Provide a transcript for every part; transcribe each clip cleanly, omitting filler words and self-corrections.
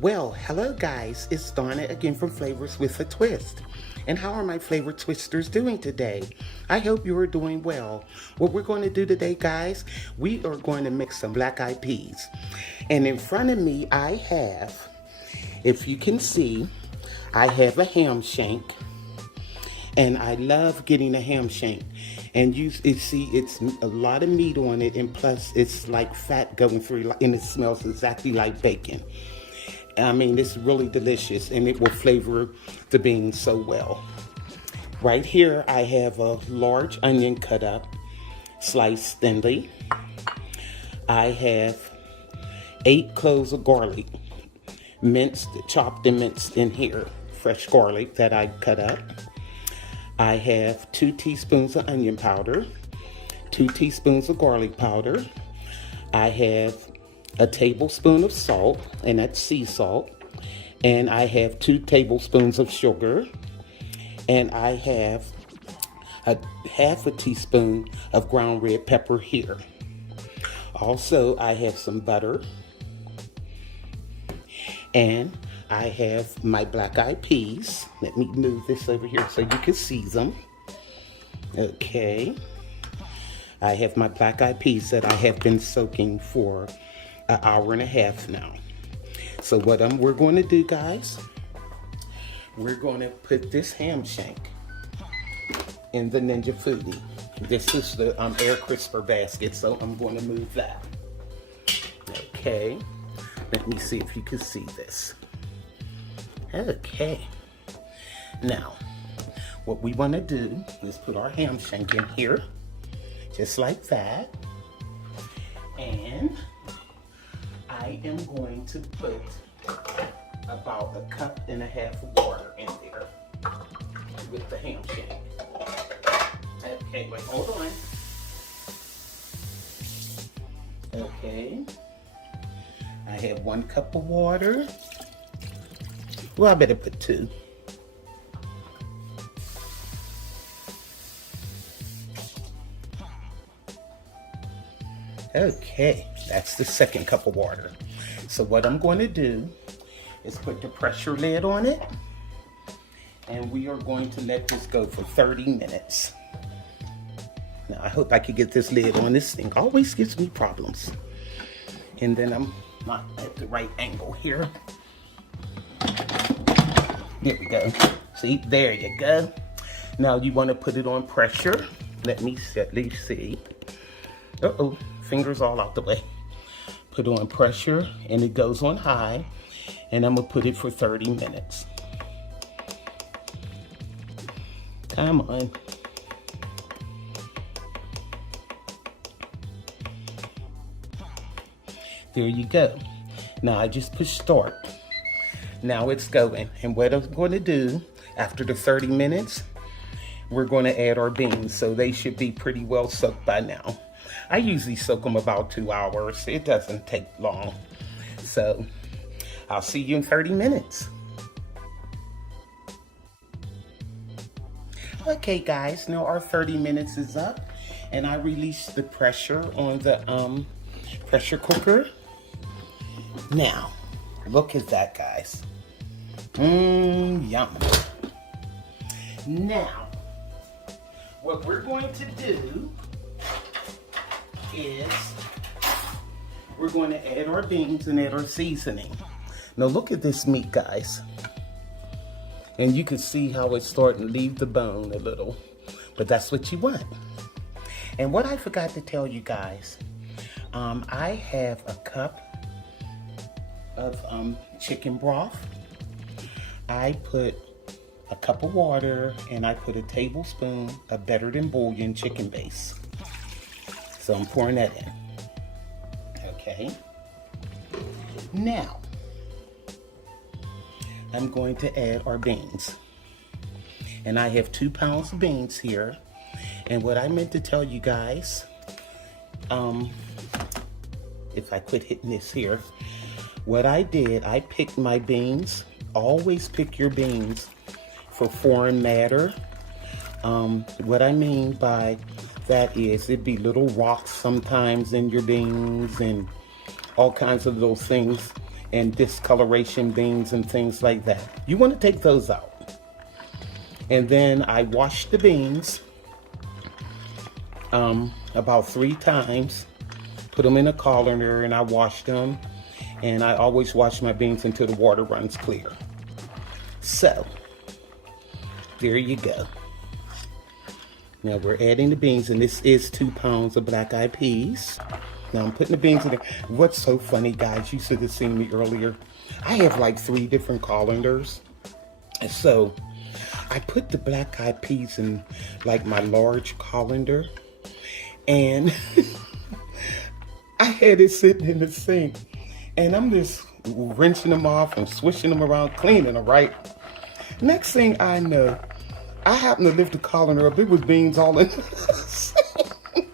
Well, hello guys, it's Donna again from Flavors with a Twist. And how are my flavor twisters doing today? I hope you are doing well. What we're going to do today, guys, we are going to mix some black-eyed peas. And in front of me, I have, if you can see, I have a ham shank. And I love getting a ham shank. And you see, it's a lot of meat on it, and plus it's like fat going through, and it smells exactly like bacon. I mean, it's really delicious, and it will flavor the beans so well. Right here, I have a large onion cut up, sliced thinly. I have 8 cloves of garlic, minced, chopped and minced in here, fresh garlic that I cut up. I have 2 teaspoons of onion powder, 2 teaspoons of garlic powder. I have a tablespoon of salt, and that's sea salt. And I have 2 tablespoons of sugar. And I have a half a teaspoon of ground red pepper here. Also, I have some butter. And I have my black-eyed peas. Let me move this over here so you can see them. Okay. I have my black-eyed peas that I have been soaking for an hour and a half now. So what we're going to do, guys, we're going to put this ham shank in the Ninja Foodie. This is the air crisper basket, so I'm going to move that. Okay. Let me see if you can see this. Okay. Now, what we want to do is put our ham shank in here, just like that. And I am going to put about 1.5 cups of water in there with the ham shank. Okay, wait, hold on. Okay. I have 1 cup of water. Well, I better put 2. Okay, that's the 2nd cup of water. So what I'm going to do is put the pressure lid on it, and we are going to let this go for 30 minutes. Now, I hope I can get this lid on. This thing always gives me problems. And then I'm not at the right angle here. There we go. See, there you go. Now you want to put it on pressure. Let me at least see. Uh-oh, fingers all out the way. Put on pressure, and it goes on high, and I'm gonna put it for 30 minutes. Come on. There you go. Now I just push start. Now it's going, and what I'm going to do after the 30 minutes, we're going to add our beans, so they should be pretty well soaked by now. I usually soak them about 2 hours. It doesn't take long. So I'll see you in 30 minutes. Okay guys, now our 30 minutes is up, and I released the pressure on the pressure cooker. Now, look at that, guys. Yum. Now, what we're going to do is we're going to add our beans and add our seasoning. Now look at this meat, guys. And you can see how it's starting to leave the bone a little, but that's what you want. And what I forgot to tell you guys, I have a cup of chicken broth. I put a cup of water, and I put a tablespoon of better than bouillon chicken base. So I'm pouring that in. Okay. Now, I'm going to add our beans. And I have 2 pounds of beans here. And what I meant to tell you guys, if I quit hitting this here, what I did, I picked my beans. Always pick your beans for foreign matter. What I mean by that is it'd be little rocks sometimes in your beans and all kinds of those things and discoloration beans and things like that. You want to take those out. And then I wash the beans about 3 times. Put them in a colander and I wash them. And I always wash my beans until the water runs clear. So, there you go. Now we're adding the beans, and this is 2 pounds of black-eyed peas. Now I'm putting the beans in there. What's so funny, guys, you should have seen me earlier. I have like 3 different colanders. And so I put the black-eyed peas in like my large colander. And I had it sitting in the sink. And I'm just rinsing them off and swishing them around, cleaning them, right? Next thing I know, I happened to lift the colander up. It was beans all in the sink. And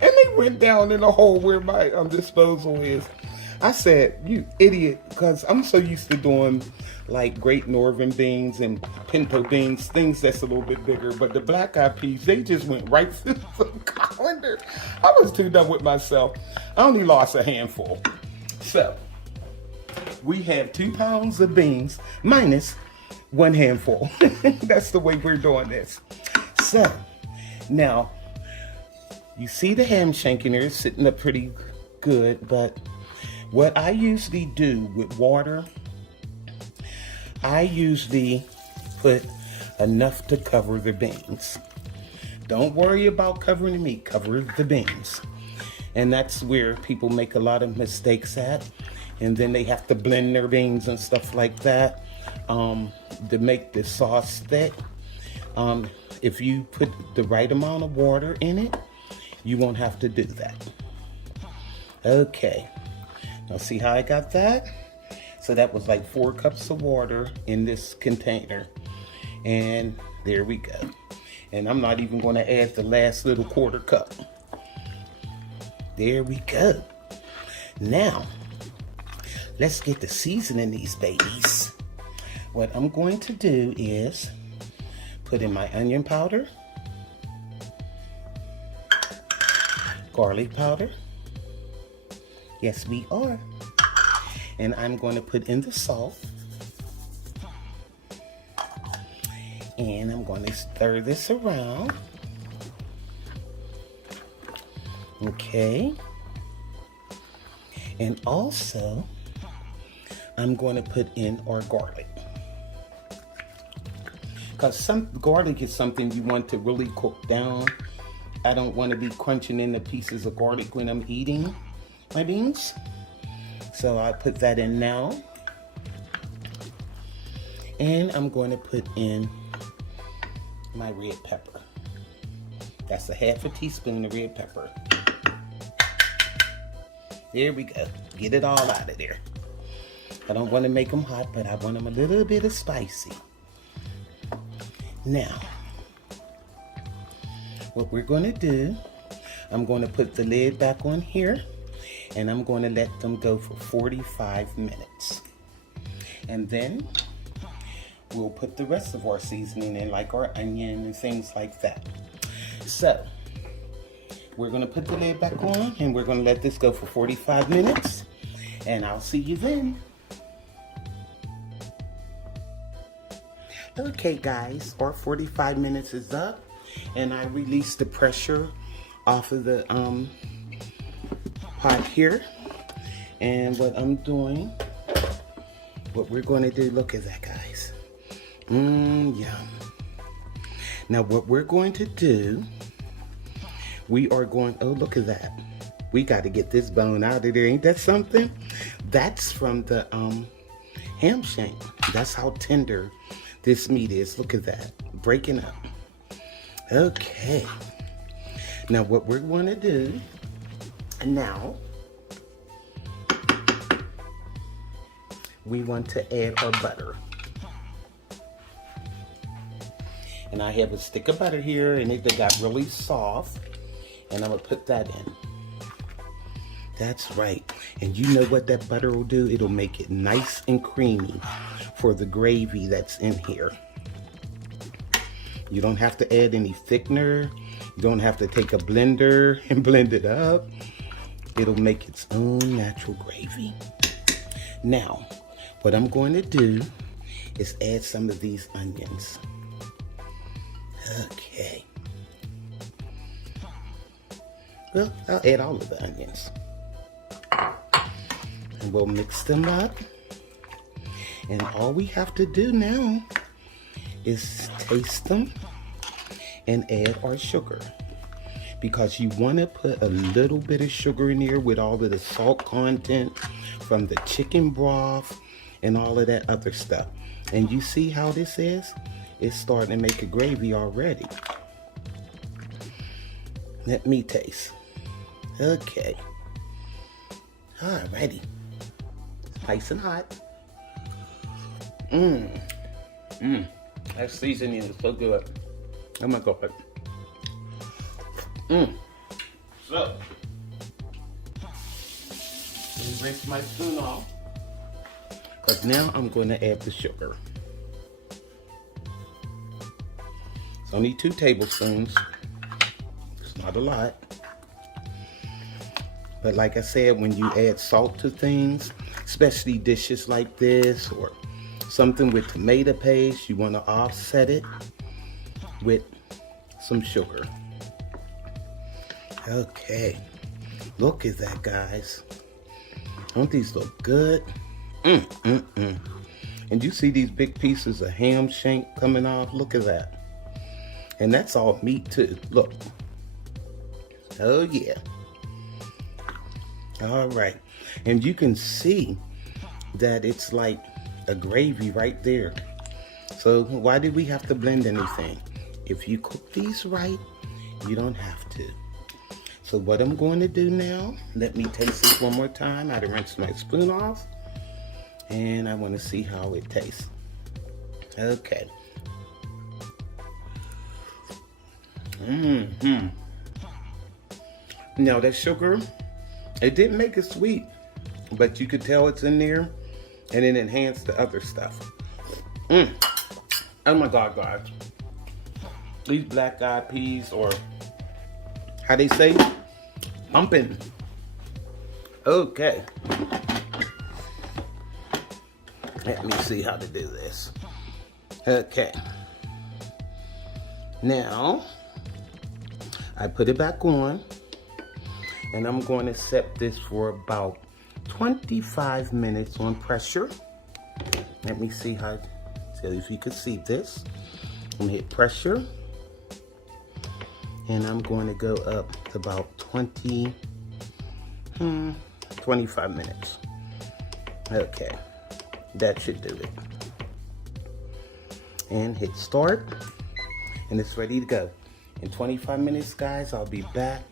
they went down in the hole where my disposal is. I said, you idiot, because I'm so used to doing like Great Northern beans and pinto beans, things that's a little bit bigger. But the black-eyed peas, they just went right through the colander. I was too done with myself. I only lost a handful. So, we have 2 pounds of beans minus 1 handful. That's the way we're doing this. So, now, you see the ham shank in there, it's sitting up pretty good, but what I usually do with water, I usually put enough to cover the beans. Don't worry about covering the meat, cover the beans. And that's where people make a lot of mistakes at. And then they have to blend their beans and stuff like that to make the sauce thick. If you put the right amount of water in it, you won't have to do that. Okay, now see how I got that? So that was like 4 cups of water in this container. And there we go. And I'm not even gonna add the last little 1/4 cup. There we go. Now, let's get to seasoning these babies. What I'm going to do is put in my onion powder, garlic powder. Yes, we are. And I'm going to put in the salt. And I'm going to stir this around. Okay. And also, I'm going to put in our garlic. Because some garlic is something you want to really cook down. I don't want to be crunching in the pieces of garlic when I'm eating my beans. So I put that in now. And I'm going to put in my red pepper. That's a 1/2 teaspoon of red pepper. There we go. Get it all out of there. I don't want to make them hot, but I want them a little bit of spicy. Now, what we're going to do, I'm going to put the lid back on here, and I'm going to let them go for 45 minutes. And then we'll put the rest of our seasoning in, like our onion and things like that. So, we're going to put the lid back on, and we're going to let this go for 45 minutes, and I'll see you then. Okay guys, our 45 minutes is up, and I released the pressure off of the pot here. And what I'm doing, what we're going to do, look at that guys. Yum. Now what we're going to do, we are going, oh look at that. We got to get this bone out of there, ain't that something? That's from the ham shank. That's how tender this meat is. Look at that, breaking up. Okay, now what we're going to do now, we want to add our butter. And I have a stick of butter here, and it got really soft, and I'm gonna put that in. That's right. And you know what that butter will do? It'll make it nice and creamy for the gravy that's in here. You don't have to add any thickener. You don't have to take a blender and blend it up. It'll make its own natural gravy. Now, what I'm going to do is add some of these onions. Okay. Well, I'll add all of the onions. And we'll mix them up. And all we have to do now is taste them and add our sugar. Because you want to put a little bit of sugar in here with all of the salt content from the chicken broth and all of that other stuff. And you see how this is? It's starting to make a gravy already. Let me taste. Okay. Alrighty. Nice and hot. That seasoning is so good. Oh my God. So, rinse my spoon off. Because now I'm going to add the sugar. It's only 2 tablespoons. It's not a lot. But like I said, when you add salt to things, especially dishes like this or something with tomato paste, you want to offset it with some sugar. Okay, look at that, guys. Don't these look good? And you see these big pieces of ham shank coming off? Look at that. And that's all meat too, look. Oh yeah. All right, and you can see that it's like a gravy right there. So why did we have to blend anything? If you cook these right, you don't have to. So what I'm going to do now, let me taste this one more time. I had to rinse my spoon off. And I want to see how it tastes. Okay. Now that sugar, it didn't make it sweet, but you could tell it's in there and it enhanced the other stuff. Oh my God, guys. These black-eyed peas, or how they say, pumpkin. Okay. Let me see how to do this. Okay. Now, I put it back on, and I'm going to set this for about 25 minutes on pressure. Let me see how, so if you could see this. I'm gonna hit pressure, and I'm going to go up to about 25 minutes. Okay, that should do it. And hit start, and it's ready to go. In 25 minutes, guys, I'll be back,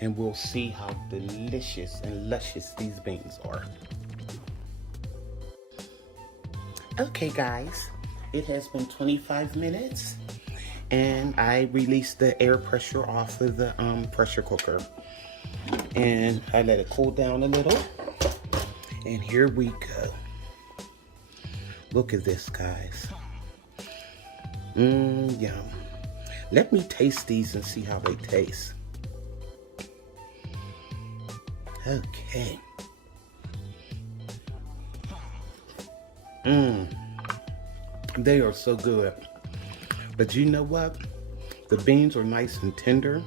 and we'll see how delicious and luscious these beans are. Okay, guys, it has been 25 minutes, and I released the air pressure off of the pressure cooker, and I let it cool down a little, and here we go. Look at this, guys. Yum. Let me taste these and see how they taste. Okay. They are so good. But you know what? The beans are nice and tender.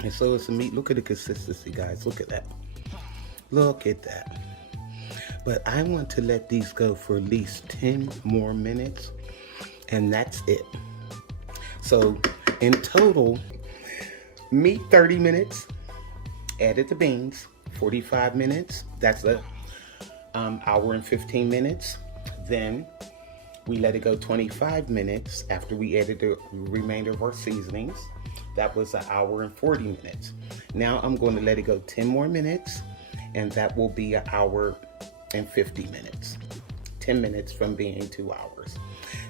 And so is the meat. Look at the consistency, guys. Look at that. Look at that. But I want to let these go for at least 10 more minutes. And that's it. So in total, meat 30 minutes. Added the beans 45 minutes. That's a hour and 15 minutes. Then we let it go 25 minutes after we added the remainder of our seasonings. That was an hour and 40 minutes. Now I'm going to let it go 10 more minutes, and that will be an hour and 50 minutes. 10 minutes from being 2 hours.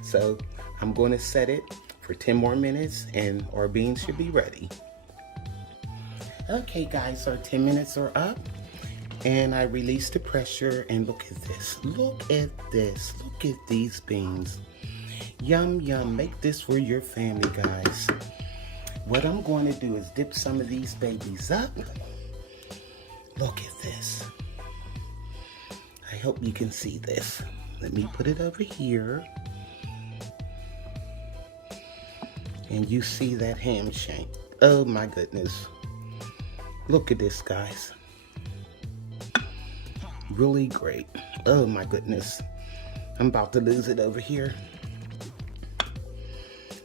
So I'm going to set it for 10 more minutes, and our beans should be ready. Okay, guys, our 10 minutes are up. And I released the pressure, and look at this. Look at this. Look at these beans. Yum, yum. Make this for your family, guys. What I'm going to do is dip some of these babies up. Look at this. I hope you can see this. Let me put it over here. And you see that ham shank. Oh my goodness. Look at this, guys. Really great. Oh my goodness. I'm about to lose it over here.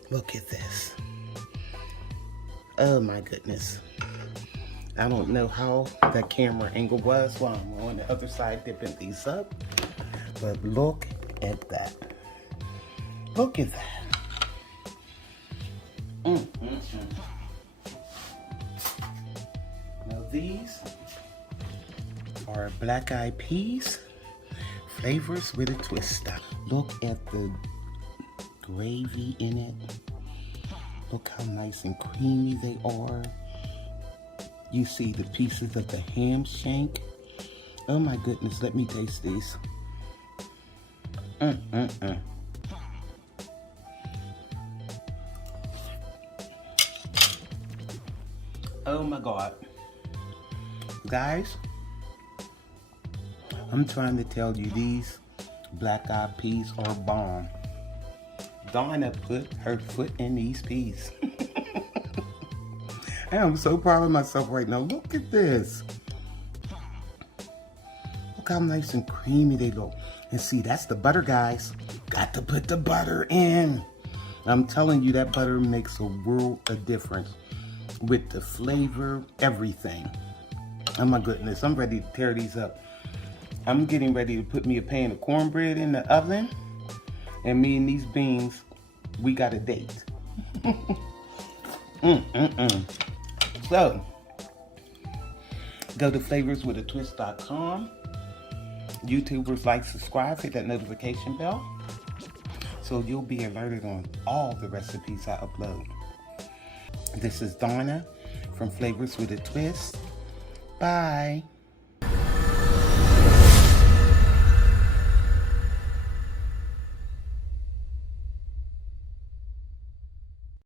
Look at this. Oh my goodness. I don't know how that camera angle was while I'm on the other side dipping these up. But look at that. Look at that. Now these are black-eyed peas, flavors with a twist. Look at the gravy in it. Look how nice and creamy they are. You see the pieces of the ham shank. Oh my goodness, let me taste these. Oh my God. Guys, I'm trying to tell you, these black-eyed peas are bomb. Donna put her foot in these peas. I am so proud of myself right now. Look at this. Look how nice and creamy they look. And see, that's the butter, guys. Got to put the butter in. I'm telling you, that butter makes a world of difference with the flavor, everything. Oh my goodness, I'm ready to tear these up. I'm getting ready to put me a pan of cornbread in the oven. And me and these beans, we got a date. So, go to flavorswithatwist.com. YouTubers, like, subscribe, hit that notification bell so you'll be alerted on all the recipes I upload. This is Donna from Flavors with a Twist. Bye.